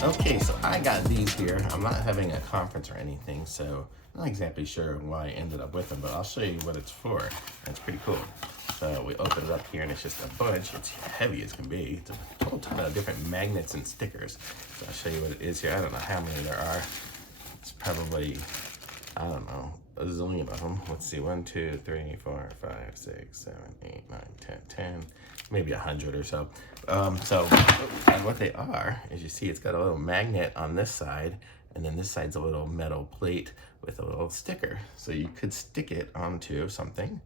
Okay, so I got these here. I'm not having a conference or anything, so I'm not exactly sure why I ended up with them, but I'll show you what it's for. It's pretty cool. So we open it up here, and it's just a bunch. It's heavy as can be. It's a whole ton of different magnets and stickers. So I'll show you what it is here. I don't know how many there are. It's probably, I don't know, a zillion of them. Let's see, 1, 2, 3, 4, 5, 6, 7, 8, 9, 10, maybe 100 or so. And what they are, as you see, it's got a little magnet on this side, and then this side's a little metal plate with a little sticker. So you could stick it onto something.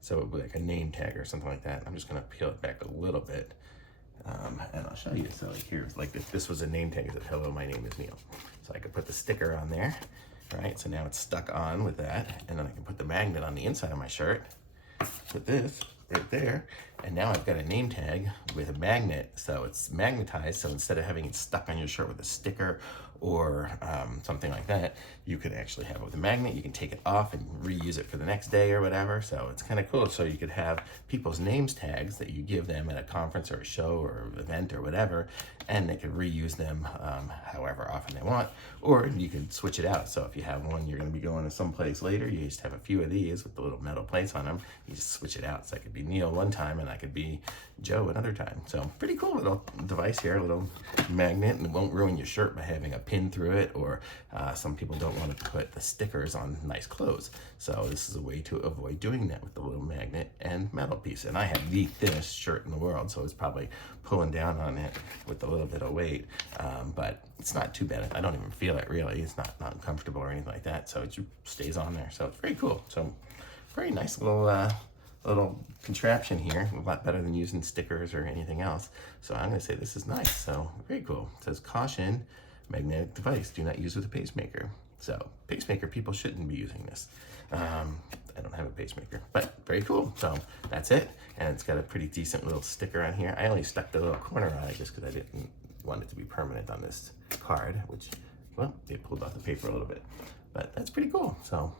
So it would be like a name tag or something like that. I'm just gonna peel it back a little bit. And I'll show you. So like here, like if this was a name tag, it said, "Hello, my name is Neil." So I could put the sticker on there, right? So now it's stuck on with that. And then I can put the magnet on the inside of my shirt, put this right there, and now I've got a name tag with a magnet, so it's magnetized. So instead of having it stuck on your shirt with a sticker or something like that, you could actually have it with a magnet. You can take it off and reuse it for the next day or whatever. So it's kind of cool. So you could have people's names tags that you give them at a conference or a show or event or whatever, and they could reuse them however often they want, or you could switch it out. So if you have one, you're going to be going to someplace later, you just have a few of these with the little metal plates on them. You just switch it out. So I could be Neil one time and I could be Joe another time. So pretty cool little device here, a little magnet, and it won't ruin your shirt by having a pin through it, or some people don't want to put the stickers on nice clothes. So this is a way to avoid doing that with the little magnet and metal piece. And I have the thinnest shirt in the world, so it's probably pulling down on it with a little bit of weight, but it's not too bad. I don't even feel it really. It's not uncomfortable or anything like that, so it just stays on there. So it's very cool. So very nice little contraption here, a lot better than using stickers or anything else. So I'm gonna say this is nice. So very cool. It says, "Caution, magnetic device, do not use with a pacemaker." So pacemaker people shouldn't be using this. I don't have a pacemaker, but very cool. So that's it. And it's got a pretty decent little sticker on here. I only stuck the little corner on it just because I didn't want it to be permanent on this card, which, well, they pulled off the paper a little bit, but that's pretty cool. So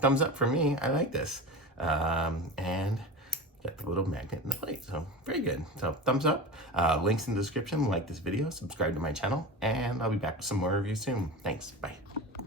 thumbs up for me. I like this. And got the little magnet in the plate. So very good. So thumbs up. Links in the description. Like this video, subscribe to my channel, and I'll be back with some more reviews soon. Thanks. Bye.